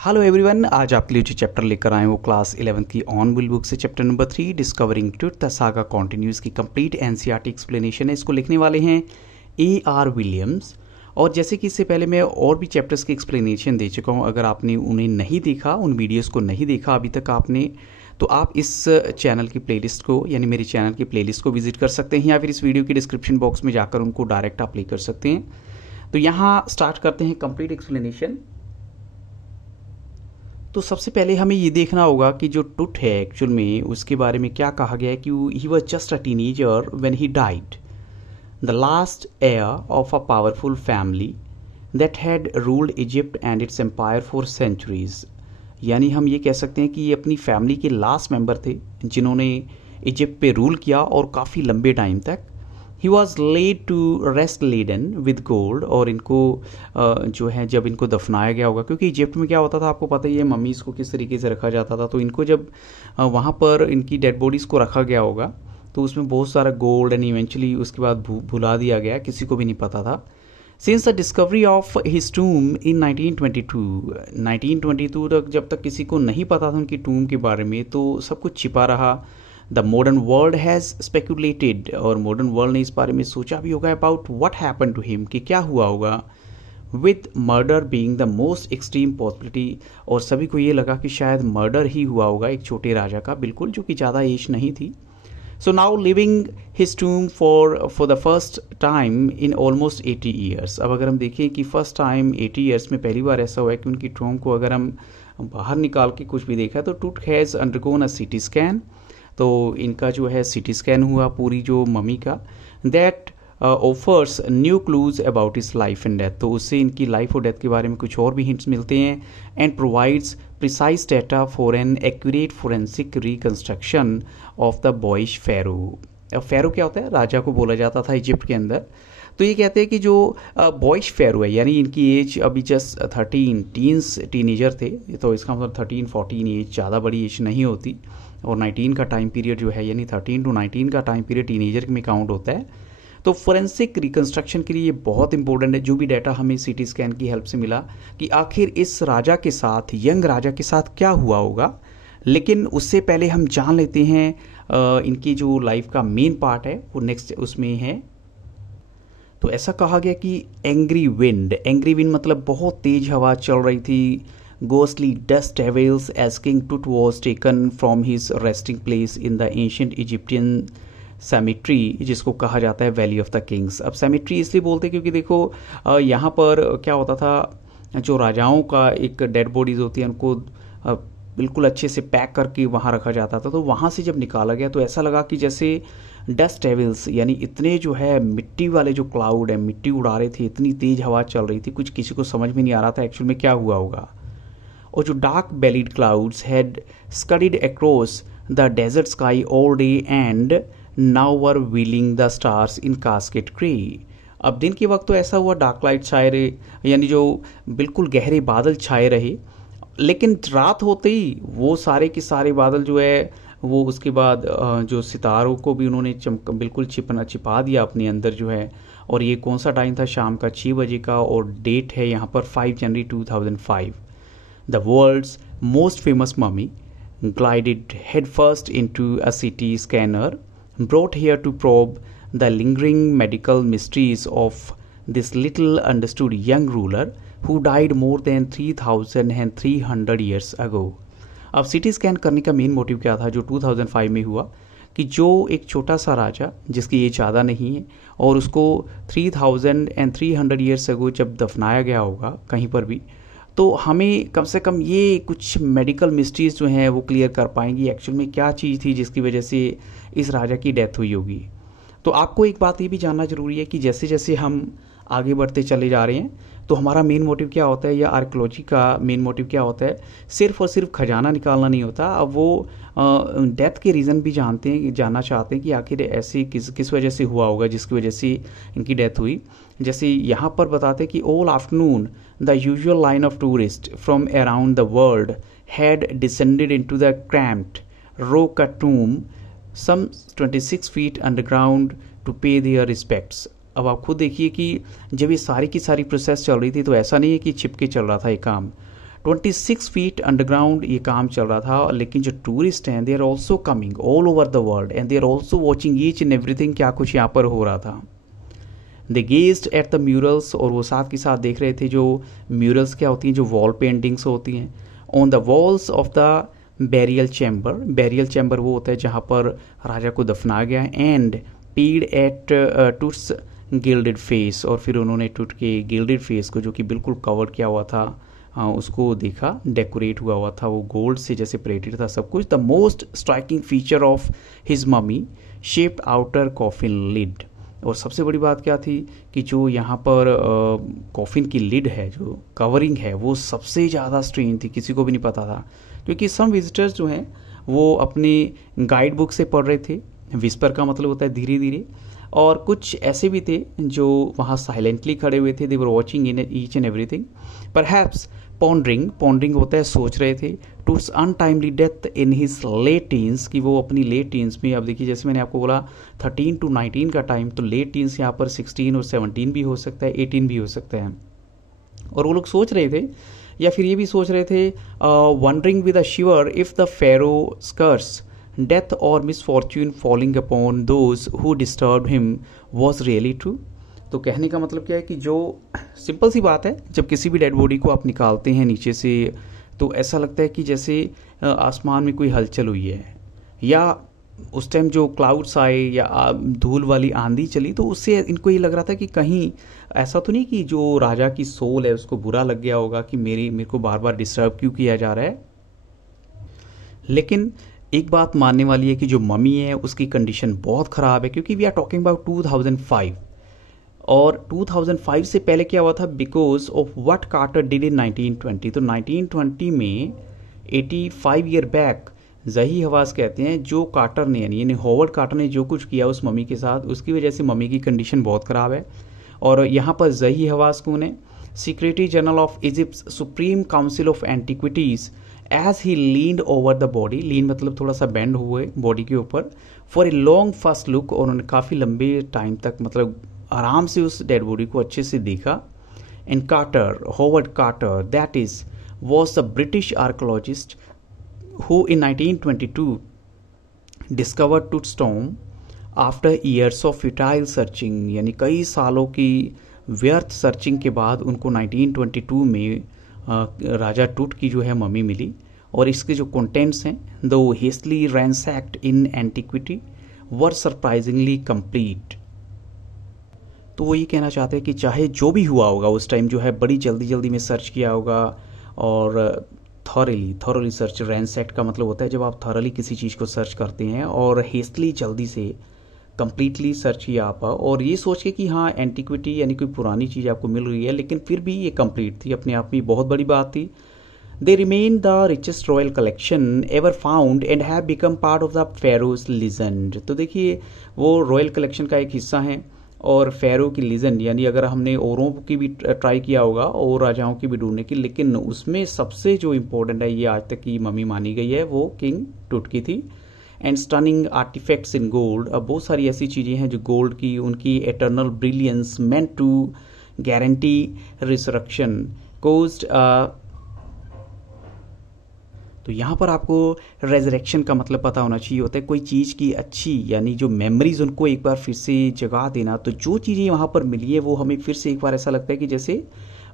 Hello everyone, आज आपके लिए जो चैप्टर लेकर आए वो क्लास 11 की ऑन विल बुक से chapter number 3 discovering truth the saga continuous की कंप्लीट एनसीईआरटी एक्सप्लेनेशन है। इसको लिखने वाले हैं AR विलियम्स। और जैसे कि इससे पहले मैं और भी चैप्टर्स की एक्सप्लेनेशन दे चुका हूँ, अगर आपने उन्हें नहीं देखा, उन वीडियोस को नहीं देखा अभी तक आपने, तो आप इस चैनल की प्लेलिस्ट को यानी मेरे चैनल की प्लेलिस्ट को विजिट कर सकते हैं या फिर इस वीडियो की डिस्क्रिप्शन बॉक्स में जाकर उनको डायरेक्ट आप प्ले कर सकते हैं। तो यहाँ स्टार्ट करते हैं कंप्लीट एक्सप्लेनेशन। तो सबसे पहले हमें ये देखना होगा कि जो टुट है एक्चुअल में उसके बारे में क्या कहा गया है कि he was just a teenager when he died, the last heir of a powerful family that had ruled Egypt and its empire for centuries. यानी हम ये कह सकते हैं कि ये अपनी फैमिली के लास्ट मेंबर थे जिन्होंने इजिप्ट पे रूल किया और काफ़ी लंबे टाइम तक। He was laid to rest laden with gold, और इनको जो है जब इनको दफनाया गया होगा, क्योंकि इजिप्ट में क्या होता था आपको पता ही है, मम्मीज़ को किस तरीके से रखा जाता था। तो इनको जब वहाँ पर इनकी डेड बॉडीज़ को रखा गया होगा तो उसमें बहुत सारा गोल्ड एंड इवेंचुअली उसके बाद भुला दिया गया, किसी को भी नहीं पता था। Since the discovery of his tomb in 1922 तक, जब तक किसी को नहीं पता था उनकी टूम के बारे में, तो सब कुछ छिपा रहा। The modern world has speculated, और मॉडर्न वर्ल्ड ने इस बारे में सोचा भी होगा about what happen to him, कि क्या हुआ होगा, with murder being the most extreme possibility. और सभी को ये लगा कि शायद मर्डर ही हुआ होगा एक छोटे राजा का, बिल्कुल, जो कि ज़्यादा एज नहीं थी। So now leaving his tomb for the first time in almost 80 years. अब अगर हम देखें कि फर्स्ट टाइम 80 ईयर्स में पहली बार ऐसा हुआ है कि उनकी टूम को अगर हम बाहर निकाल के कुछ भी देखा, तो टुट has undergone a CT scan. तो इनका जो है सीटी स्कैन हुआ पूरी जो मम्मी का, that offers new clues about इस लाइफ एंड डेथ। तो उससे इनकी लाइफ और डेथ के बारे में कुछ और भी हिंट्स मिलते हैं। And provides precise data for an accurate forensic reconstruction of the boyish pharaoh. अब फेरो क्या होता है? राजा को बोला जाता था इजिप्ट के अंदर। तो ये कहते हैं कि जो बॉयश फेरो है, यानी इनकी एज अभी जस्ट 13 टीनेजर थे, तो इसका मतलब 13-14 एज, ज़्यादा बड़ी एज नहीं होती। और 19 का टाइम पीरियड जो है, यानी 13 to 19 का टाइम पीरियड टीनेजर में काउंट होता है। तो फोरेंसिक रिकंस्ट्रक्शन के लिए ये बहुत इंपॉर्टेंट है, जो भी डाटा हमें सीटी स्कैन की हेल्प से मिला, कि आखिर इस राजा के साथ, यंग राजा के साथ क्या हुआ होगा। लेकिन उससे पहले हम जान लेते हैं इनकी जो लाइफ का मेन पार्ट है वो नेक्स्ट उसमें है। तो ऐसा कहा गया कि एंग्री विंड मतलब बहुत तेज हवा चल रही थी। Ghostly dust devils as King Tut was taken from his resting place in the ancient Egyptian cemetery, जिसको कहा जाता है वैली ऑफ द किंग्स। अब सेमेट्री इसलिए बोलते हैं क्योंकि देखो यहाँ पर क्या होता था, जो राजाओं का एक डेड बॉडीज होती है उनको बिल्कुल अच्छे से पैक करके वहाँ रखा जाता था। तो वहाँ से जब निकाला गया तो ऐसा लगा कि जैसे डस्ट डेविल्स, यानी इतने जो है मिट्टी वाले जो क्लाउड है, मिट्टी उड़ा रहे थे, इतनी तेज हवा चल रही थी, कुछ किसी को समझ में नहीं आ रहा था एक्चुअल में क्या हुआ होगा। और जो dark bellied clouds had scudded across the desert sky all day and now were wheeling the stars in casket grey. अब दिन के वक्त तो ऐसा हुआ, डार्क लाइट छाए रहे, यानी जो बिल्कुल गहरे बादल छाए रहे, लेकिन रात होते ही वो सारे के सारे बादल जो है वो उसके बाद जो सितारों को भी उन्होंने बिल्कुल छिपा दिया अपने अंदर जो है। और ये कौन सा टाइम था? शाम का 6 बजे का, और डेट है यहाँ पर 5 जनवरी 2005। The world's most famous mummy glided headfirst into a CT scanner brought here to probe the lingering medical mysteries of this little understood young ruler who died more than 3,300 years ago. अब CT scan करने का main motive क्या था, जो 2005 में हुआ, कि जो एक छोटा सा राजा जिसकी एज ज़्यादा नहीं है और उसको 3,300 ईयर्स अगो जब दफनाया गया होगा कहीं पर भी, तो हमें कम से कम ये कुछ मेडिकल मिस्ट्रीज जो हैं वो क्लियर कर पाएंगी एक्चुअल में क्या चीज़ थी जिसकी वजह से इस राजा की डेथ हुई होगी। तो आपको एक बात ये भी जानना जरूरी है कि जैसे जैसे हम आगे बढ़ते चले जा रहे हैं तो हमारा मेन मोटिव क्या होता है, या आर्कियोलॉजी का मेन मोटिव क्या होता है, सिर्फ और सिर्फ खजाना निकालना नहीं होता। अब वो डेथ के रीज़न भी जानना चाहते हैं कि आखिर ऐसे किस वजह से हुआ होगा जिसकी वजह से इनकी डेथ हुई। जैसे यहाँ पर बताते हैं कि all afternoon the usual line of tourist from around the world had descended into the cramped rock tomb some 26 feet underground to pay their respects. अब आप खुद देखिए कि जब ये सारी की सारी प्रोसेस चल रही थी तो ऐसा नहीं है कि छिपके चल रहा था ये काम। 26 फीट अंडरग्राउंड ये काम चल रहा था, लेकिन जो टूरिस्ट हैं they are also coming all over the world and they are also watching each and everything, क्या कुछ यहाँ पर हो रहा था। They gazed at the murals, और वो साथ के साथ देख रहे थे जो म्यूरल्स क्या होती हैं, जो वॉल पेंटिंग्स होती हैं, on the walls of the burial chamber. Burial chamber वो होता है जहाँ पर राजा को दफनाया गया है। एंड पीड एट टूट्स गिल्डेड फेस, और फिर उन्होंने टूट के गिल्डेड फेस को, जो कि बिल्कुल कवर किया हुआ था, उसको देखा, डेकोरेट हुआ था, वो गोल्ड से जैसे प्लेटेड था सब कुछ। The most striking feature of his mummy shaped outer coffin lid, और सबसे बड़ी बात क्या थी कि जो यहाँ पर कॉफिन की लिड है, जो कवरिंग है, वो सबसे ज़्यादा स्ट्रेंज थी, किसी को भी नहीं पता था, क्योंकि सम विजिटर्स जो हैं वो अपने गाइड बुक से पढ़ रहे थे। विस्पर का मतलब होता है धीरे धीरे, और कुछ ऐसे भी थे जो वहाँ साइलेंटली खड़े हुए थे, they were watching in each and everything, perhaps pondering होता है सोच रहे थे, to untimely death in his late teens, कि वो अपनी लेट टीन्स में, अब देखिए जैसे मैंने आपको बोला 13 to 19 का टाइम, तो लेट टीन्स यहाँ पर 16 और 17 भी हो सकता है, 18 भी हो सकता है। और वो लोग सोच रहे थे, या फिर ये भी सोच रहे थे, wondering with a shiver if the pharaoh's curse death और misfortune falling upon those who disturb him was really true. तो कहने का मतलब क्या है कि जो सिंपल सी बात है, जब किसी भी डेड बॉडी को आप निकालते हैं नीचे से, तो ऐसा लगता है कि जैसे आसमान में कोई हलचल हुई है, या उस टाइम जो क्लाउड्स आए या धूल वाली आंधी चली, तो उससे इनको ये लग रहा था कि कहीं ऐसा तो नहीं कि जो राजा की सोल है उसको बुरा लग गया होगा कि मेरे को बार बार डिस्टर्ब क्यों किया जा रहा है। लेकिन एक बात मानने वाली है कि जो मम्मी है उसकी कंडीशन बहुत ख़राब है, क्योंकि वी आर टॉकिंग अबाउट 2005, और 2005 से पहले क्या हुआ था, because of what Carter did in 1920। तो 1920 में 85 ईयर बैक जही हवास कहते हैं, जो कार्टर ने यानी हॉवर्ड कार्टर ने जो कुछ किया उस मम्मी के साथ, उसकी वजह से मम्मी की कंडीशन बहुत ख़राब है। और यहाँ पर जही हवास कौन है, secretary general of Egypt Supreme Council of Antiquities, as he leaned over the body, lean मतलब थोड़ा सा बेंड हुए बॉडी के ऊपर, for a long first look, और उन्होंने काफ़ी लंबे टाइम तक मतलब आराम से उस डेड बॉडी को अच्छे से देखा। And Carter, Howard Carter, that is was the British archaeologist who in 1922 discovered Tut's tomb after years of futile searching, यानी कई सालों की व्यर्थ सर्चिंग के बाद उनको 1922 में राजा टूट की जो है मम्मी मिली। और इसके जो कंटेंट्स हैं, दो हेस्टली रैंसैक्ड इन एंटिक्विटी वर सरप्राइजिंगली कंप्लीट। तो वो ये कहना चाहते हैं कि चाहे जो भी हुआ होगा उस टाइम जो है बड़ी जल्दी जल्दी में सर्च किया होगा, और थॉरली सर्च, रैंसैक्ड का मतलब होता है जब आप थॉरली किसी चीज़ को सर्च करते हैं, और हेस्टली जल्दी से कंप्लीटली सर्च किया आप, और ये सोच के कि हाँ एंटिक्विटी यानी कोई पुरानी चीज़ आपको मिल रही है, लेकिन फिर भी ये कंप्लीट थी, अपने आप में बहुत बड़ी बात थी। They remain the richest royal collection ever found and have become part of the Feroz legend. तो देखिए वो रॉयल कलेक्शन का एक हिस्सा है, और फेरो की लीजेंड, यानी अगर हमने औरों की भी ट्राई किया होगा और राजाओं की भी ढूंढने की, लेकिन उसमें सबसे जो इम्पोर्टेंट है, ये आज तक की मम्मी मानी गई है, वो किंग टूट की थी। And stunning artifacts in gold, अब बहुत सारी ऐसी चीज़ें हैं जो गोल्ड की, उनकी eternal brilliance meant to guarantee resurrection caused. तो यहाँ पर आपको रेजरेक्शन का मतलब पता होना चाहिए होता है, कोई चीज़ की अच्छी यानी जो मेमोरीज उनको एक बार फिर से जगा देना। तो जो चीज़ें वहाँ पर मिली है वो हमें फिर से एक बार ऐसा लगता है कि जैसे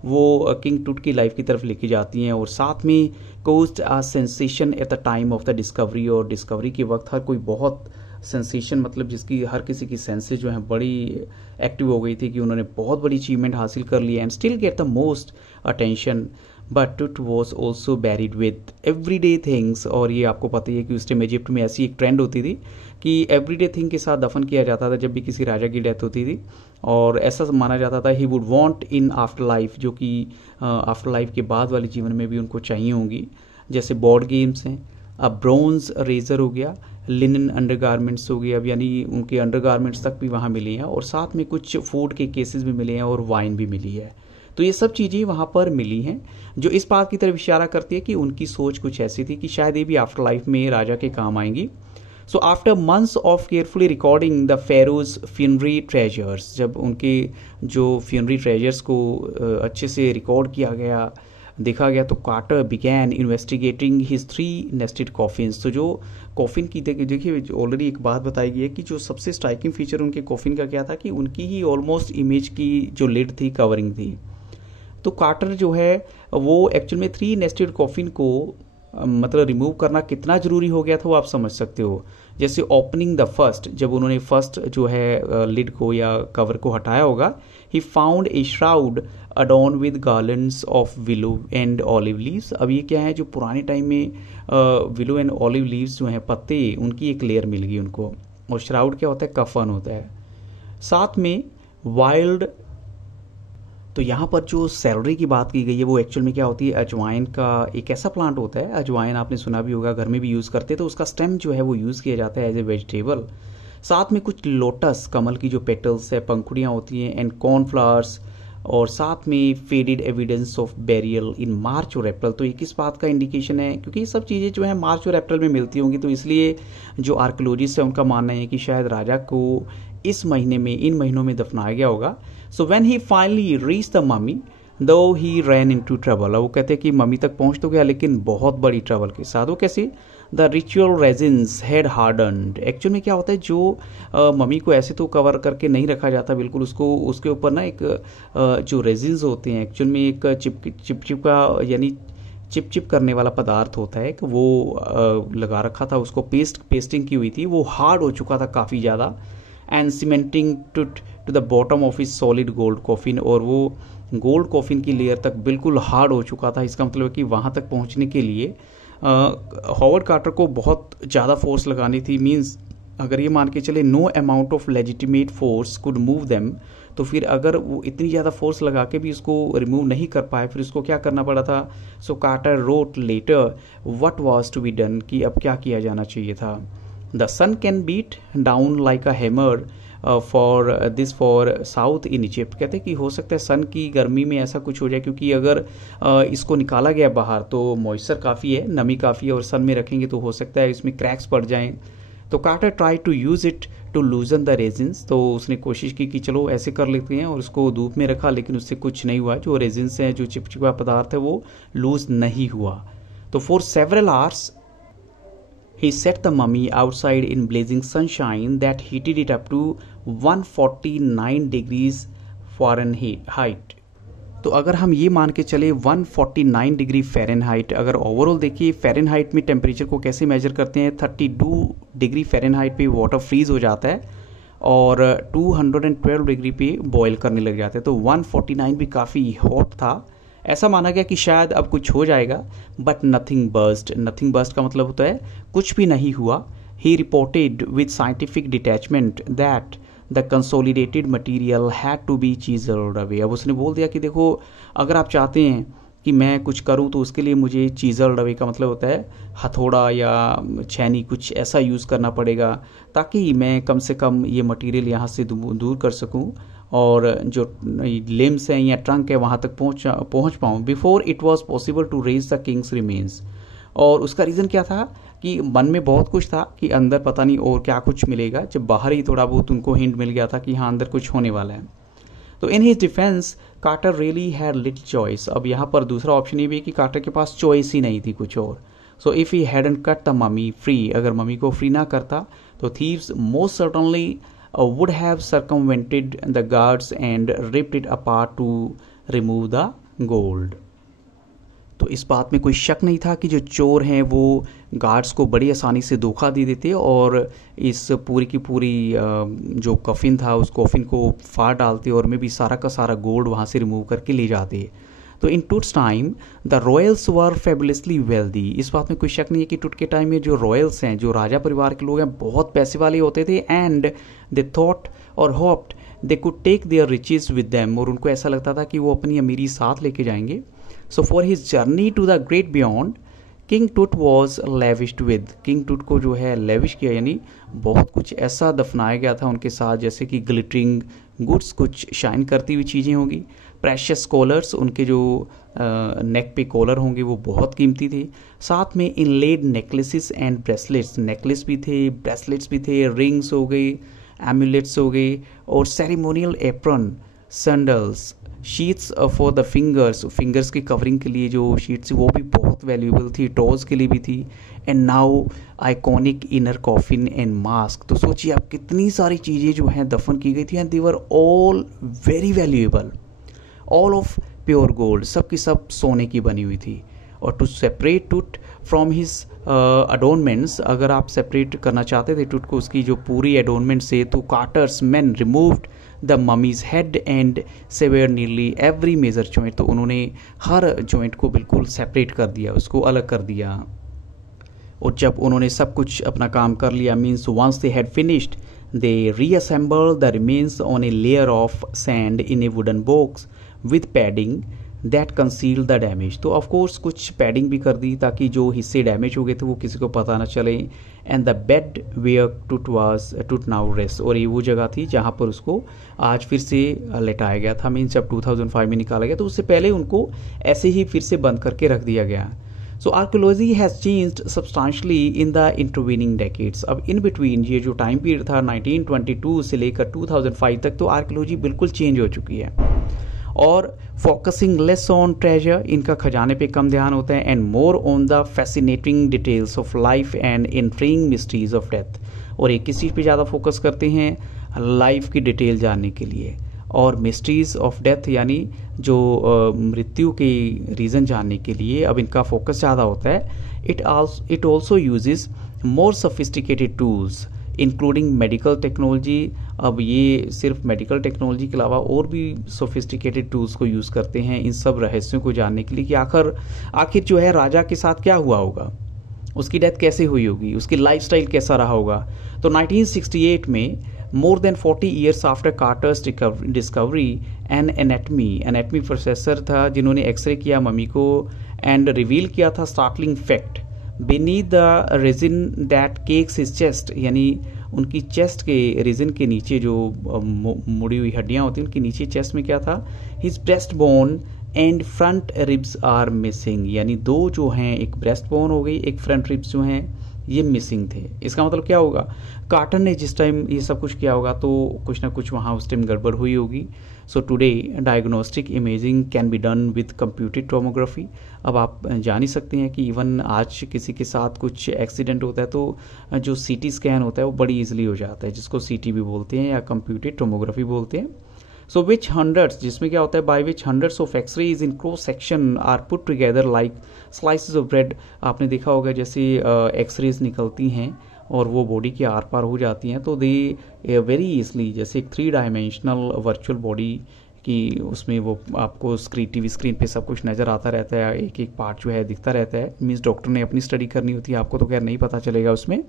वो किंग टूट की लाइफ की तरफ लेके जाती हैं, और साथ में caused a sensation at the time of the discovery, और डिस्कवरी के वक्त हर कोई बहुत सेंसेशन मतलब जिसकी हर किसी की सेंसेस जो है बड़ी एक्टिव हो गई थी कि उन्होंने बहुत बड़ी अचीवमेंट हासिल कर ली, and still get the most attention, but Tut was also buried with everyday things. और ये आपको पता ही है कि उस टाइम इजिप्ट में ऐसी एक ट्रेंड होती थी कि एवरीडे थिंग के साथ दफन किया जाता था जब भी किसी राजा की डेथ होती थी, और ऐसा माना जाता था he would want in after life, जो कि आफ्टर लाइफ के बाद वाले जीवन में भी उनको चाहिए होंगी। जैसे बोर्ड गेम्स हैं, अब ब्रोंज रेजर हो गया, लिनन अंडरगारमेंट्स हो गए, अब यानी उनके अंडरगारमेंट्स तक भी वहाँ मिली हैं, और साथ में कुछ फूड के केसेस भी मिले हैं और वाइन भी मिली है। तो ये सब चीज़ें वहाँ पर मिली हैं जो इस बात की तरफ इशारा करती है कि उनकी सोच कुछ ऐसी थी कि शायद ये भी आफ्टर लाइफ में राजा के काम आएंगी। So after months of carefully recording the Feroz funerary treasures, जब उनके जो फ्यूनरी ट्रेजर्स को अच्छे से रिकॉर्ड किया गया, देखा गया। तो Carter began investigating his 3 nested coffins. तो जो कॉफिन की देखिए ऑलरेडी एक बात बताई गई है कि जो सबसे स्ट्राइकिंग फीचर उनके कॉफिन का क्या था कि उनकी ही ऑलमोस्ट इमेज की जो लिड थी, कवरिंग थी। तो कार्टर जो है वो एक्चुअल में 3 नेस्टेड कॉफिन को मतलब रिमूव करना कितना जरूरी हो गया था वो आप समझ सकते हो। जैसे ओपनिंग द फर्स्ट, जब उन्होंने फर्स्ट जो है लिड को या कवर को हटाया होगा, he found a shroud adorn with garlands of willow and olive leaves. अब ये क्या है, जो पुराने टाइम में विलो एंड ऑलिव लीव्स जो हैं पत्ते, उनकी एक लेयर मिल गई उनको। और श्राउड क्या होता है, कफन होता है। साथ में वाइल्ड, तो यहाँ पर जो सेलरी की बात की गई है वो एक्चुअल में क्या होती है, अजवाइन का एक ऐसा प्लांट होता है, अजवाइन आपने सुना भी होगा, घर में भी यूज़ करते हैं, तो उसका स्टेम जो है वो यूज़ किया जाता है एज ए वेजिटेबल। साथ में कुछ लोटस, कमल की जो पेटल्स है, पंखुड़ियाँ होती हैं, एंड कॉर्नफ्लावर्स, और साथ में फेडेड एविडेंस ऑफ बेरियल इन मार्च और अप्रैल। तो ये किस बात का इंडिकेशन है, क्योंकि ये सब चीज़ें जो है मार्च और अप्रैल में मिलती होंगी, तो इसलिए जो आर्कियोलॉजिस्ट है उनका मानना है कि शायद राजा को इस महीने में, इन महीनों में दफनाया गया होगा। So when he finally reach the mummy दो ही रैन इनटू ट्रबल। वो कहते हैं कि मम्मी तक पहुंच तो गया लेकिन बहुत बड़ी ट्रबल के साथ। वो कैसे, the ritual resins had hardened. Actual में क्या होता है, जो मम्मी को ऐसे तो कवर करके नहीं रखा जाता बिल्कुल, उसको उसके ऊपर ना एक जो रेजिन्स होते हैं, एक्चुअल में एक चिप का यानी चिप करने वाला पदार्थ होता है कि वो लगा रखा था, उसको पेस्टिंग की हुई थी, वो हार्ड हो चुका था काफ़ी ज़्यादा, and cementing to the bottom of is solid gold coffin. और वो गोल्ड कॉफिन की लेयर तक बिल्कुल हार्ड हो चुका था। इसका मतलब है कि वहाँ तक पहुँचने के लिए हॉवर्ड कार्टर को बहुत ज़्यादा फोर्स लगानी थी। मींस अगर ये मान के चले no amount of legitimate force could move them, तो फिर अगर वो इतनी ज़्यादा फोर्स लगा के भी उसको रिमूव नहीं कर पाए, फिर उसको क्या करना पड़ा था। So Carter wrote later what was to be done, कि अब क्या किया जाना चाहिए था। The sun can beat down like a hammer for south in Egypt. कहते हैं कि हो सकता है सन की गर्मी में ऐसा कुछ हो जाए, क्योंकि अगर इसको निकाला गया बाहर तो मॉइस्चर काफ़ी है, नमी काफ़ी है, और सन में रखेंगे तो हो सकता है इसमें क्रैक्स पड़ जाएं। तो Carter try to use it to loosen the resins. तो उसने कोशिश की कि चलो ऐसे कर लेते हैं, और उसको धूप में रखा, लेकिन उससे कुछ नहीं हुआ। जो रेजिन्स हैं, जो चिपचिपा पदार्थ है, वो लूज नहीं हुआ। तो for several hours he set the mummy outside in blazing sunshine that heated it up to 149 degrees Fahrenheit। तो अगर हम ये मान के चले 149 डिग्री फ़ारेनहाइट, अगर ओवरऑल देखिए फ़ारेनहाइट में टेम्परेचर को कैसे मेजर करते हैं, 32 डिग्री फ़ारेनहाइट पे वाटर फ्रीज हो जाता है और 212 डिग्री पे बॉयल करने लग जाते हैं। तो 149 भी काफ़ी हॉट था। ऐसा माना गया कि शायद अब कुछ हो जाएगा, but nothing burst. Nothing burst का मतलब होता है कुछ भी नहीं हुआ। He reported with scientific detachment that the consolidated material had to be chiselled away. अब उसने बोल दिया कि देखो, अगर आप चाहते हैं कि मैं कुछ करूं तो उसके लिए मुझे चीजल्ड अवे का मतलब होता है हथौड़ा या छेनी, कुछ ऐसा यूज़ करना पड़ेगा ताकि मैं कम से कम ये मटेरियल यहाँ से दूर कर सकूं और जो लिम्स हैं या ट्रंक है वहाँ तक पहुँच पाऊँ before it was possible to raise the king's remains. और उसका रीज़न क्या था कि मन में बहुत कुछ था कि अंदर पता नहीं और क्या कुछ मिलेगा, जब बाहर ही थोड़ा बहुत उनको हिंट मिल गया था कि हाँ अंदर कुछ होने वाला है। तो in his defence Carter really had little choice. अब यहाँ पर दूसरा ऑप्शन ये भी कि कार्टर के पास चॉइस ही नहीं थी कुछ और। So if he hadn't cut the mummy free, अगर ममी को फ्री ना करता तो thieves most certainly would have circumvented the guards and ripped it apart to remove the gold। तो इस बात में कोई शक नहीं था कि जो चोर हैं वो गार्ड्स को बड़ी आसानी से धोखा दे देते और इस पूरी की पूरी जो कफिन था उस कॉफिन को फाड़ डालते और में भी सारा का सारा गोल्ड वहाँ से रिमूव करके ले जाते। तो in Tut's time the royals were fabulously wealthy. इस बात में कोई शक नहीं है कि टूट के टाइम में जो रॉयल्स हैं, जो राजा परिवार के लोग हैं, बहुत पैसे वाले होते थे। एंड दे थॉट और hoped they could take their riches with them, और उनको ऐसा लगता था कि वो अपनी अमीरी साथ लेके जाएंगे। So for his journey to the great beyond King Tut was lavished with. King Tut को जो है लेविश किया, यानी बहुत कुछ ऐसा दफनाया गया था उनके साथ, जैसे कि ग्लिटरिंग गुड्स, कुछ शाइन करती हुई चीज़ें होंगी। प्रेशियस कॉलर्स, उनके जो नेक पे कॉलर होंगे वो बहुत कीमती थे। साथ में inlaid necklaces and bracelets, necklace भी थे, ब्रेसलेट्स भी थे, रिंग्स हो गए, एम्यूलेट्स हो गए, और ceremonial apron, sandals, sheets for the fingers की कवरिंग के लिए जो शीट्स वो भी बहुत वैल्यूएबल थी, टॉज के लिए भी थी। And now iconic inner coffin and mask. तो सोचिए आप कितनी सारी चीज़ें जो हैं दफन की गई थी, and they were all very valuable, all of pure gold, सब की सब सोने की बनी हुई थी। और टू सेपरेट टूट फ्रॉम हिज अडोनमेंट्स, अगर आप सेपरेट करना चाहते थे टूट को उसकी जो पूरी एडोनमेंट से, तो Carter's men removed the mummy's head and severed nearly every major joint. तो उन्होंने हर जॉइंट को बिल्कुल सेपरेट कर दिया, उसको अलग कर दिया। और जब उन्होंने सब कुछ अपना काम कर लिया, means once they had finished, they reassemble the remains on a layer of sand in a wooden box with padding that conceal the damage. तो ऑफकोर्स कुछ पैडिंग भी कर दी ताकि जो हिस्से डैमेज हो गए थे वो किसी को पता ना चले। एंड द बेड वेयर टूट नाउ रेस्ट, और ये वो जगह थी जहाँ पर उसको आज फिर से लेटाया गया था। मीन्स जब 2005 में निकाला गया तो उससे पहले उनको ऐसे ही फिर से बंद करके रख दिया गया। So archaeology has changed substantially in the intervening decades. अब इन बिटवीन ये जो टाइम पीरियड था 1922 से लेकर 2005 तक, तो आर्कियोलॉजी बिल्कुल चेंज हो चुकी है। और फोकसिंग लेस ऑन ट्रेजर, इनका खजाने पे कम ध्यान होता है, and more on the fascinating details of life and intriguing mysteries of death. और एक किस चीज़ पे ज़्यादा फोकस करते हैं, लाइफ की डिटेल जानने के लिए, और मिस्ट्रीज ऑफ डेथ यानी जो मृत्यु के रीज़न जानने के लिए अब इनका फोकस ज़्यादा होता है। It also uses more sophisticated tools including medical technology. अब ये सिर्फ मेडिकल टेक्नोलॉजी के अलावा और भी सोफिस्टिकेटेड टूल्स को यूज़ करते हैं इन सब रहस्यों को जानने के लिए कि आखिर जो है राजा के साथ क्या हुआ होगा, उसकी डेथ कैसे हुई होगी, उसकी लाइफस्टाइल कैसा रहा होगा। तो 1968 में more than 40 years after कार्टर्स discovery N anatomy professor था जिन्होंने एक्सरे किया मम्मी को एंड रिवील किया था startling fact, beneath the resin that cakes his chest, यानी उनकी चेस्ट के रेजिन के नीचे जो मुड़ी हुई हड्डियां होती हैं उनके नीचे चेस्ट में क्या था, his breast bone and front ribs are missing. यानी दो जो हैं, एक ब्रेस्ट बोन हो गई, एक फ्रंट रिब्स जो हैं ये मिसिंग थे। इसका मतलब क्या होगा, कार्टर ने जिस टाइम ये सब कुछ किया होगा तो कुछ ना कुछ वहाँ उस टाइम गड़बड़ हुई होगी। So today diagnostic imaging can be done with computed tomography. अब आप जान ही सकते हैं कि इवन आज किसी के साथ कुछ एक्सीडेंट होता है तो जो सीटी स्कैन होता है वो बड़ी इजीली हो जाता है, जिसको सीटी भी बोलते हैं या कंप्यूटेड टोमोग्राफी बोलते हैं। सो विच हंड्रेड्स, जिसमें क्या होता है, by which hundreds of X-rays in cross section are put together like slices of bread. आपने देखा होगा जैसे एक्सरेज निकलती हैं और वो बॉडी के आर पार हो जाती हैं, तो दे वेरी इजली, जैसे एक 3 डायमेंशनल वर्चुअल बॉडी की उसमें वो आपको टीवी स्क्रीन पे सब कुछ नज़र आता रहता है, एक एक पार्ट जो है दिखता रहता है। मीन्स डॉक्टर ने अपनी स्टडी करनी होती है, आपको तो खैर नहीं पता चलेगा उसमें।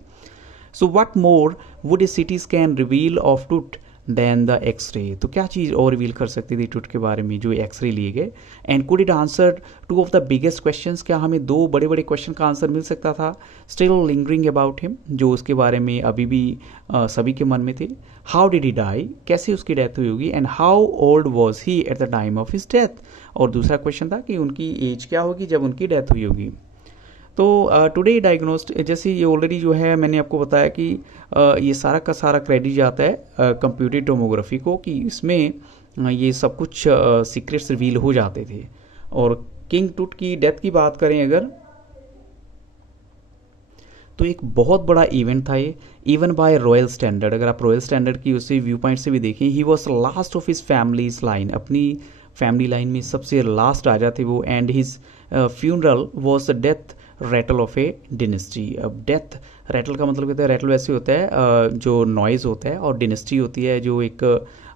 So what more would a CT scan reveal of Tut than the X-ray. तो क्या चीज़ और रिवील कर सकती थी टूथ के बारे में जो एक्सरे लिए गए। And could it answer 2 of the biggest questions, क्या हमें 2 बड़े बड़े क्वेश्चन का आंसर मिल सकता था स्टिल लिंगरिंग अबाउट हिम, जो उसके बारे में अभी भी सभी के मन में थे। हाउ डिड ही डाई, कैसे उसकी डेथ हुई होगी, and how old was he at the time of his death. और दूसरा क्वेश्चन था कि उनकी एज क्या होगी जब उनकी डेथ हुई होगी। तो टुडे डायग्नोस्ट, जैसे ये ऑलरेडी जो है मैंने आपको बताया कि ये सारा का सारा क्रेडिट जाता है कंप्यूटेड टोमोग्राफी को, कि इसमें ये सब कुछ सीक्रेट्स रिवील हो जाते थे। और किंग टूट की डेथ की बात करें अगर, तो एक बहुत बड़ा इवेंट था ये, इवन बाय रॉयल स्टैंडर्ड। अगर आप रॉयल स्टैंडर्ड की उसी व्यू पॉइंट से भी देखें, he was last of his families line, अपनी फैमिली लाइन में सबसे लास्ट राजा थे वो। And his funeral was the death Ratle of A dynasty. अब डेथ रेटल का मतलब कहते हैं, रेटल वैसे होता है जो नॉइज होता है, और डिनेस्टी होती है जो एक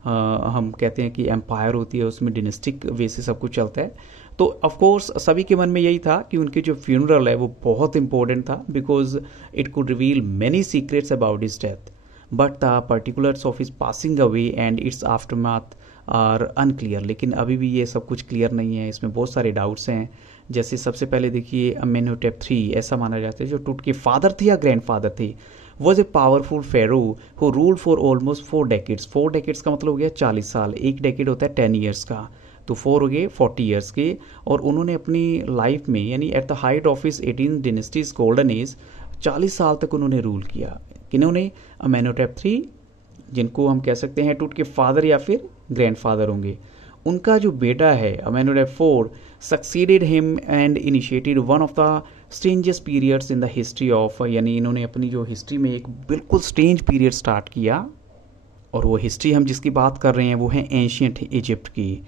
हम कहते हैं कि एम्पायर होती है, उसमें डिनेस्टिक वे से सब कुछ चलता है। तो ऑफ कोर्स सभी के मन में यही था कि उनकी जो फ्यूनरल है वो बहुत इंपॉर्टेंट था, because it could reveal many secrets about his death, but the particulars of his passing away and its aftermath are unclear. लेकिन अभी भी ये सब कुछ क्लियर नहीं है, इसमें बहुत सारे डाउट्स हैं। जैसे सबसे पहले देखिए अमेनोटेप 3 ऐसा माना जाता है जो टूट के फादर थे या ग्रैंडफादर थे, was a powerful pharaoh who rule for almost 4 decades. 4 decades का मतलब हो गया 40 साल, एक डेकेड होता है 10 ईयर्स का, तो 4 हो गए 40 ईयर्स के। और उन्होंने अपनी लाइफ में यानी at the height of his 18 dynasty's golden age 40 साल तक उन्होंने रूल किया। किन्होंने, अमेनोटेप 3, जिनको हम कह सकते हैं टूट के फादर या फिर ग्रैंडफादर होंगे। उनका जो बेटा है अमेनुएल four succeeded him and initiated one of the strangest periods in the history of, यानी इन्होंने अपनी जो हिस्ट्री में एक बिल्कुल स्ट्रेंज पीरियड स्टार्ट किया। और वो हिस्ट्री हम जिसकी बात कर रहे हैं वो है एंशियंट इजिप्ट की।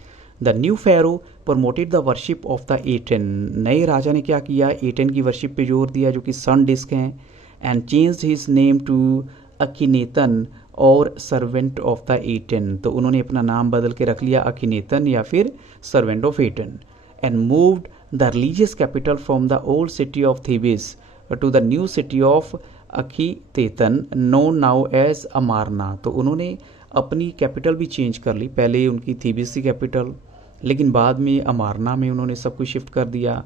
The new pharaoh promoted the worship of the Aten, नए राजा ने क्या किया, एटन की वर्शिप पे जोर दिया जो कि सन डिस्क हैं। And changed his name to Akhenaten और सर्वेंट ऑफ द एटन, तो उन्होंने अपना नाम बदल के रख लिया अखिनेतन या फिर servant of Aten. And moved the religious capital from the old city of Thebes to the new city of Akhetaten known now as Amarna, तो उन्होंने अपनी कैपिटल भी चेंज कर ली। पहले उनकी थेबिस थी कैपिटल, लेकिन बाद में अमारना में उन्होंने सब कुछ शिफ्ट कर दिया।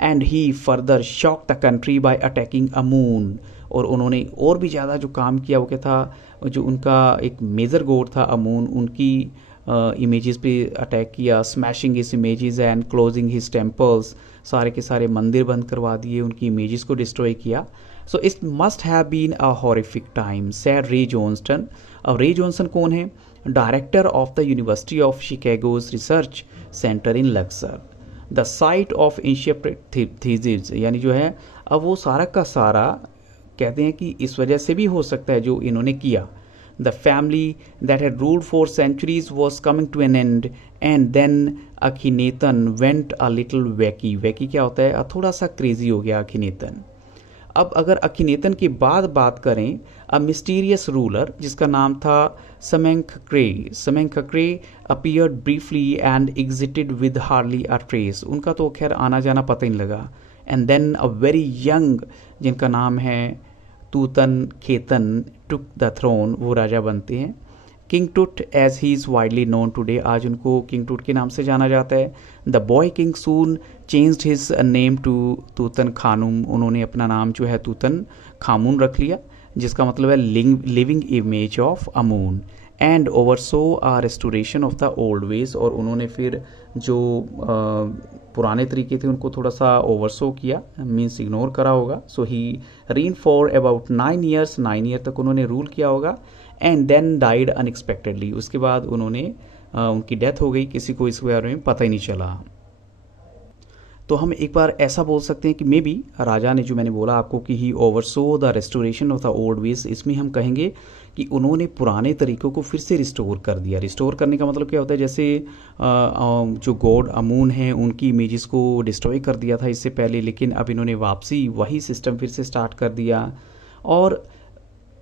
And he further shock the country by attacking Amun, और उन्होंने और भी ज़्यादा जो काम किया वो क्या था, जो उनका एक मेजर गॉड था अमून, उनकी इमेजेस पे अटैक किया, smashing his images and closing his temples, सारे के सारे मंदिर बंद करवा दिए, उनकी इमेजेस को डिस्ट्रॉय किया। So it must have been a horrific time said Ray Johnston. अब रे जॉनसन कौन है, director of the University of Chicago's research centre in Luxor, the site of ancient Thebes, यानी जो है अब वो सारा का सारा कहते हैं कि इस वजह से भी हो सकता है जो इन्होंने किया। The family that had ruled for centuries was coming to an end and then Akhenaten went a little wacky, wacky क्या होता है, थोड़ा सा क्रेजी हो गया अखिनेतन। अब अगर अखिनेतन के बाद बात करें, अ मिस्टीरियस रूलर जिसका नाम था Smenkhkare appeared briefly and exited with hardly a trace, उनका तो खैर आना जाना पता ही नहीं लगा। And then a very young जिनका नाम है Tutankhaten took the throne, वो राजा बनते हैं। King Tut as he is widely known today, आज उनको किंग टूट के नाम से जाना जाता है। The boy king soon changed his name to Tutankhamun, उन्होंने अपना नाम जो है तूतन खामून रख लिया, जिसका मतलब है living image of Amun. And oversaw a restoration of the old ways, और उन्होंने फिर जो पुराने तरीके थे उनको थोड़ा सा ओवरसो किया, मीन्स इग्नोर करा होगा। So he reigned for about 9 years, 9 year तक उन्होंने रूल किया होगा। एंड देन डाइड अनएक्सपेक्टेडली, उसके बाद उन्होंने उनकी डेथ हो गई, किसी को इस बारे में पता ही नहीं चला। तो हम एक बार ऐसा बोल सकते हैं कि मे बी राजा ने जो मैंने बोला आपको कि he oversaw the restoration of the old ways, इसमें हम कहेंगे कि उन्होंने पुराने तरीकों को फिर से रिस्टोर कर दिया। रिस्टोर करने का मतलब क्या होता है, जैसे जो गॉड अमून है उनकी इमेजेस को डिस्ट्रॉय कर दिया था इससे पहले, लेकिन अब इन्होंने वापसी वही सिस्टम फिर से स्टार्ट कर दिया। और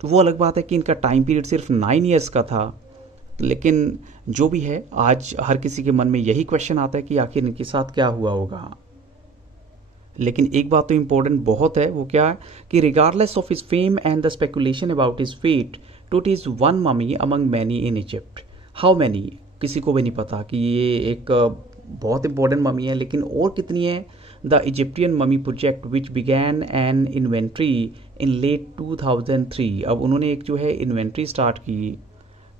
वो अलग बात है कि इनका टाइम पीरियड सिर्फ 9 ईयर्स का था, लेकिन जो भी है आज हर किसी के मन में यही क्वेश्चन आता है कि आखिर इनके साथ क्या हुआ होगा। लेकिन एक बात तो इम्पोर्टेंट बहुत है, वो क्या है कि regardless of his fame and the speculation about his fate, Tut is one mummy among many in Egypt. How many, किसी को भी नहीं पता कि ये एक बहुत इंपॉर्टेंट ममी है, लेकिन और कितनी है। The Egyptian mummy project which began an inventory in late 2003, अब उन्होंने एक जो है इन्वेंट्री स्टार्ट की।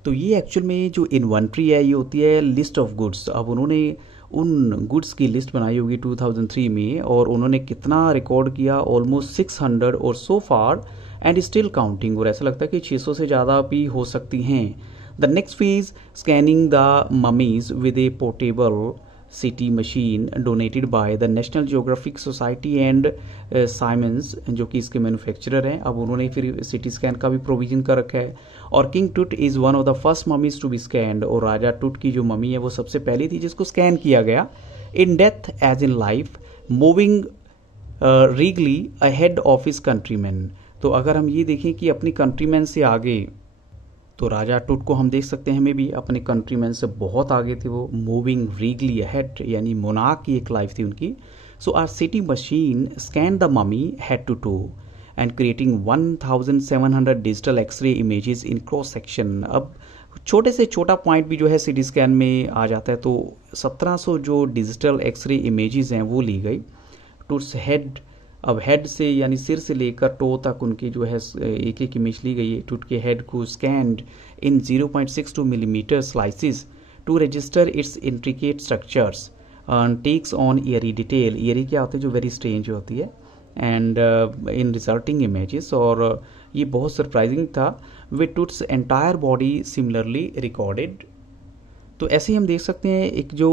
तो ये एक्चुअल में जो इन्वेंट्री है ये होती है लिस्ट ऑफ गुड्स। अब उन्होंने उन गुड्स की लिस्ट बनाई होगी 2003 में, और उन्होंने कितना रिकॉर्ड किया, ऑलमोस्ट 600 और सो फार एंड स्टिल काउंटिंग, और ऐसा लगता है कि 600 से ज़्यादा भी हो सकती हैं। The next phase scanning the mummies with a portable CT machine donated by the National Geographic Society and Siemens, जो कि इसके मैन्युफैक्चरर हैं। अब उन्होंने फिर सिटी स्कैन का भी प्रोविजन कर रखा है। और King Tut is one of the first mummies to be scanned, और राजा टूट की जो ममी है वो सबसे पहली थी जिसको स्कैन किया गया। In death as in life moving regally ahead of his countryman, तो अगर हम ये देखें कि अपनी कंट्रीमैन से आगे, तो राजा टूट को हम देख सकते हैं हमें भी अपने कंट्रीमैन से बहुत आगे थे वो, मूविंग रीगली अहेड, यानी मोनार्क की एक लाइफ थी उनकी। So our CT machine scan the mummy head to toe and creating 1700 digital x ray images in cross section. अब छोटे से छोटा पॉइंट भी जो है सिटी स्कैन में आ जाता है, तो 1700 जो डिजिटल एक्सरे इमेजेस हैं वो ली गई। टूट्स हेड, अब हेड से यानी सिर से लेकर टो तक उनकी जो है एक एक इमेज ली गई है। टूट के हेड को scanned in 0.62 millimetre slices to register its intricate structures, takes on eerie detail, eerie क्या होती है जो वेरी स्ट्रेंज होती है, एंड इन रिजल्टिंग इमेजेस, और ये बहुत सरप्राइजिंग था। With Toots entire body similarly recorded, तो ऐसे ही हम देख सकते हैं एक जो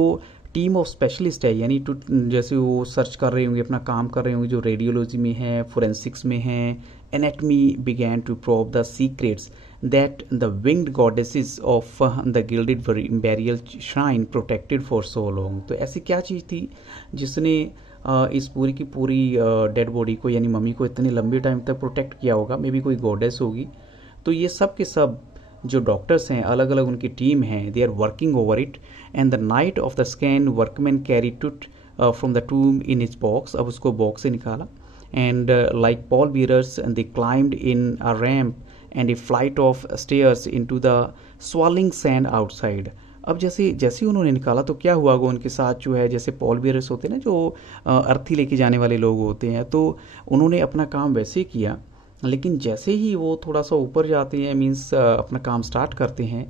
टीम ऑफ स्पेशलिस्ट है, यानी जैसे वो सर्च कर रहे होंगे, अपना काम कर रहे होंगे, जो रेडियोलॉजी में है, फोरेंसिक्स में है, anatomy began to probe the secrets that the winged goddesses of the gilded burial shrine protected for so long. तो ऐसी क्या चीज़ थी जिसने इस पूरी की पूरी डेड बॉडी को, यानी मम्मी को, इतने लंबे टाइम तक प्रोटेक्ट किया होगा? मे बी कोई गॉडेस होगी। तो ये सब के सब जो डॉक्टर्स हैं, अलग अलग उनकी टीम है, they are working over it. And the night of the scan workman carry Tut from the tomb in its box. अब उसको बॉक्स से निकाला। And like pallbearers they climbed in a ramp and a flight of stairs into the swirling sand outside. अब जैसे जैसे उन्होंने निकाला तो क्या हुआ, वो उनके साथ जो है, जैसे पॉल बीयरर्स होते हैं ना, जो अर्थी लेके जाने वाले लोग होते हैं, तो उन्होंने अपना काम वैसे किया। लेकिन जैसे ही वो थोड़ा सा ऊपर जाते हैं, मीन्स अपना काम स्टार्ट करते हैं,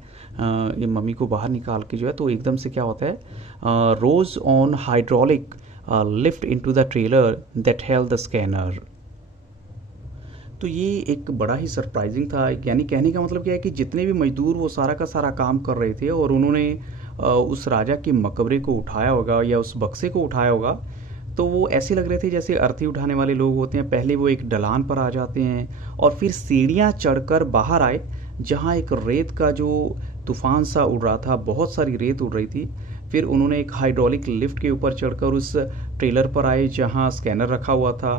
ये मम्मी को बाहर निकाल के जो है, तो एकदम से क्या होता है, rose on hydraulic lift into the trailer that held the scanner. तो ये एक बड़ा ही सरप्राइजिंग था। यानी कहने का मतलब क्या है कि जितने भी मजदूर वो सारा का सारा काम कर रहे थे और उन्होंने उस राजा के मकबरे को उठाया होगा या उस बक्से को उठाया होगा, तो वो ऐसे लग रहे थे जैसे अर्थी उठाने वाले लोग होते हैं। पहले वो एक ढलान पर आ जाते हैं और फिर सीढ़ियाँ चढ़कर बाहर आए, जहाँ एक रेत का जो तूफान सा उड़ रहा था, बहुत सारी रेत उड़ रही थी। फिर उन्होंने एक हाइड्रोलिक लिफ्ट के ऊपर चढ़कर उस ट्रेलर पर आए जहाँ स्कैनर रखा हुआ था।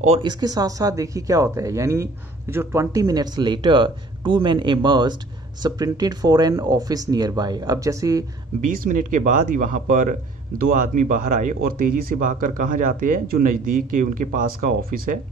और इसके साथ साथ देखिए क्या होता है, यानी जो 20 minutes later 2 men emerged sprinted for an office nearby। अब जैसे 20 मिनट के बाद ही वहां पर 2 आदमी बाहर आए और तेजी से भागकर कहाँ जाते हैं, जो नज़दीक के उनके पास का ऑफिस है,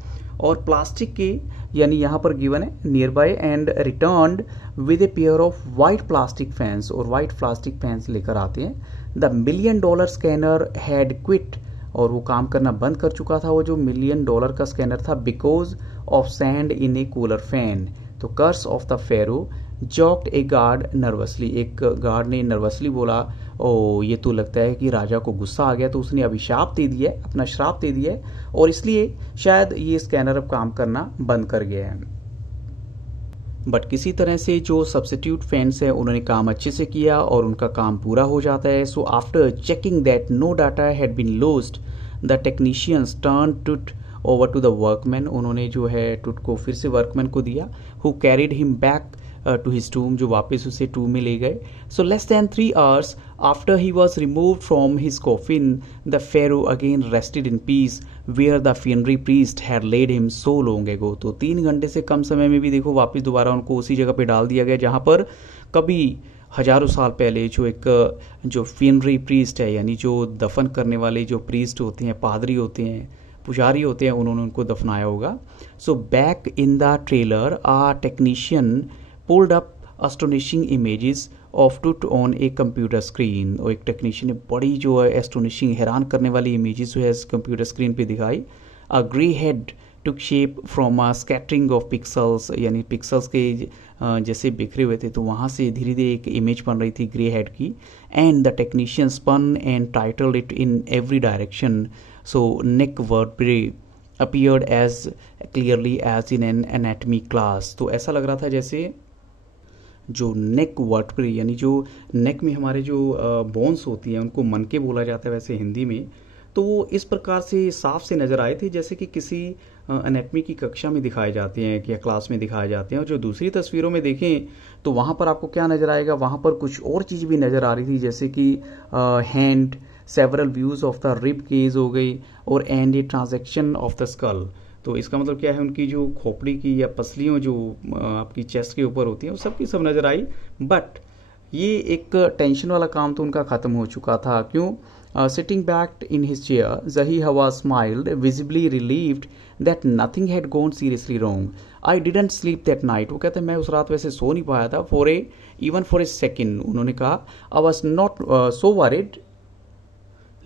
और प्लास्टिक के, यानी यहाँ पर गिवन है near by, and returned with a pair of white plastic fans, और वाइट प्लास्टिक फैंस लेकर आते हैं। The $1 million scanner had quit, और वो काम करना बंद कर चुका था, वो जो $1 million का स्कैनर था, because of sand in a cooler fan. तो curse of the pharaoh joked a guard nervously, एक गार्ड ने नर्वसली बोला, ओ ये तो लगता है कि राजा को गुस्सा आ गया, तो उसने अभिशाप दे दिया, अपना श्राप दे दिया, और इसलिए शायद ये स्कैनर अब काम करना बंद कर गया है। बट किसी तरह से जो सब्स्टिट्यूट फैंस है उन्होंने काम अच्छे से किया और उनका काम पूरा हो जाता है। So after checking that no data had been lost, the technicians turn Tut over to the workmen. उन्होंने जो है टूट को फिर से वर्कमैन को दिया, who carried him back to his tomb, जो वापस उसे टूम में ले गए। So less than 3 hours after he was removed from his coffin, the pharaoh again rested in peace where the funerary priest had laid him so long ago। तो 3 घंटे से कम समय में भी देखो वापस दोबारा उनको उसी जगह पे डाल दिया गया जहां पर कभी हजारों साल पहले जो funerary priest है, यानी जो दफन करने वाले जो priest होते हैं, पादरी होते हैं, पुजारी होते हैं, उन्होंने उनको दफनाया होगा। So back in the trailer a technician pulled up astonishing images of Tut on a computer screen। और एक टेक्नीशियन ने बड़ी जो है astonishing, हैरान करने वाली इमेजेस जो है कंप्यूटर स्क्रीन पे दिखाई। A grey head took shape from a scattering of pixels, यानी पिक्सल्स के जैसे बिखरे हुए थे, तो वहाँ से धीरे धीरे एक इमेज बन रही थी ग्रे हेड की। And the technician spun and titled it in every direction, so neck vertebrae appeared as clearly as in an anatomy class। तो ऐसा लग रहा था जैसे जो नेक वर्टेब्रे, यानी जो नेक में हमारे जो बोन्स होती हैं उनको मनके बोला जाता है वैसे हिंदी में, तो वो इस प्रकार से साफ से नज़र आए थे जैसे कि किसी एनेटमी की कक्षा में दिखाए जाते हैं या क्लास में दिखाए जाते हैं। और जो दूसरी तस्वीरों में देखें तो वहाँ पर आपको क्या नज़र आएगा, वहाँ पर कुछ और चीज़ भी नज़र आ रही थी, जैसे कि hand, several views of the rib cage हो गई, और and a transection of the skull. तो इसका मतलब क्या है, उनकी जो खोपड़ी की या पसलियों जो आपकी चेस्ट के ऊपर होती हैं वो सब की सब नज़र आई। बट ये एक टेंशन वाला काम तो उनका ख़त्म हो चुका था। क्यों? Sitting back in his chair, जही हवा smiled, visibly relieved that nothing had gone seriously wrong. I didn't sleep that night. वो कहते हैं मैं उस रात वैसे सो नहीं पाया था, इवन फॉर ए सेकेंड। उन्होंने कहा I was not so worried,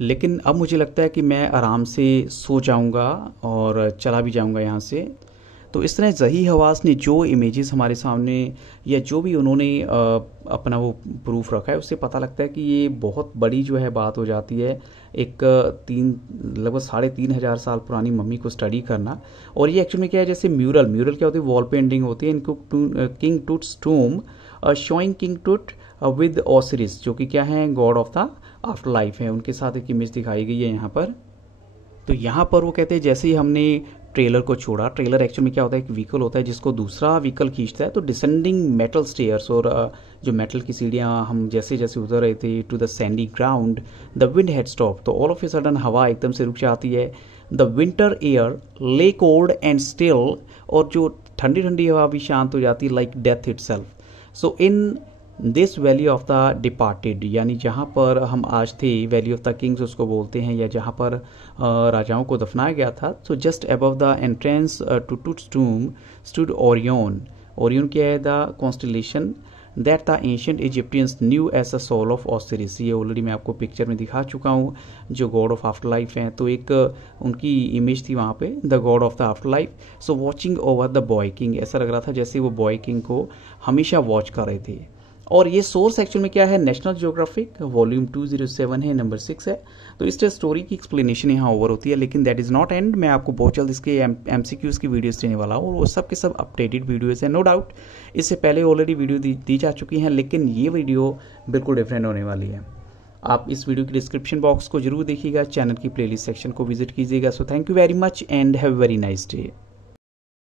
लेकिन अब मुझे लगता है कि मैं आराम से सो जाऊंगा और चला भी जाऊंगा यहाँ से। तो इस तरह ज़ही हवास ने जो इमेजेस हमारे सामने या जो भी उन्होंने अपना वो प्रूफ रखा है, उससे पता लगता है कि ये बहुत बड़ी जो है बात हो जाती है, एक लगभग 3,500 साल पुरानी मम्मी को स्टडी करना। और ये एक्चुअली में क्या है, जैसे म्यूरल क्या होती है, वॉल पेंटिंग होती है। इनको किंग टूट्स टूम शोइंग किंग टूट विद ओसिरिस, जो कि क्या है, God of the after life है, उनके साथ एक इमेज दिखाई गई है यहाँ पर। तो यहाँ पर वो कहते हैं जैसे ही हमने ट्रेलर को छोड़ा, ट्रेलर एक्चुअल में क्या होता है, एक व्हीकल होता है जिसको दूसरा व्हीकल खींचता है, तो डिसेंडिंग मेटल स्टेयर्स, और जो मेटल की सीढ़ियाँ हम जैसे जैसे उतर रहे थे to the sandy ground, the wind had stopped, तो ऑल ऑफ ए सडन हवा एकदम से रुक जाती है। The winter air lay cold and still, और जो ठंडी ठंडी हवा भी शांत हो जाती है, like death itself. So in this valley of the departed, यानी जहाँ पर हम आज थे, वैली ऑफ द किंग्स उसको बोलते हैं, या जहाँ पर राजाओं को दफनाया गया था। So just above the entrance to Tut's tomb stood Orion. Orion क्या है, the constellation that the ancient Egyptians knew as a soul of Osiris. ये ऑलरेडी मैं आपको पिक्चर में दिखा चुका हूँ, जो गॉड ऑफ आफ्टर लाइफ हैं, तो एक उनकी इमेज थी वहाँ पे, the God of the after life. So watching over the boy king, ऐसा लग रहा था जैसे वो बॉय किंग को हमेशा वॉच कर रहे थे। और ये सोर्स एक्चुअल में क्या है, नेशनल ज्योग्राफिक वॉल्यूम 207 है, नंबर 6 है। तो इस स्टोरी की एक्सप्लेनेशन यहाँ ओवर होती है, लेकिन दैट इज़ नॉट एंड। मैं आपको बहुत जल्द इसके MCQs की वीडियोस देने वाला हूँ, और वो सब के सब अपडेटेड वीडियोस हैं, नो डाउट। इससे पहले ऑलरेडी वीडियो दी जा चुकी हैं, लेकिन ये वीडियो बिल्कुल डिफरेंट होने वाली है। आप इस वीडियो की डिस्क्रिप्शन बॉक्स को जरूर देखिएगा, चैनल की प्लेलिस्ट सेक्शन को विजिट कीजिएगा। So thank you very much and have very nice day.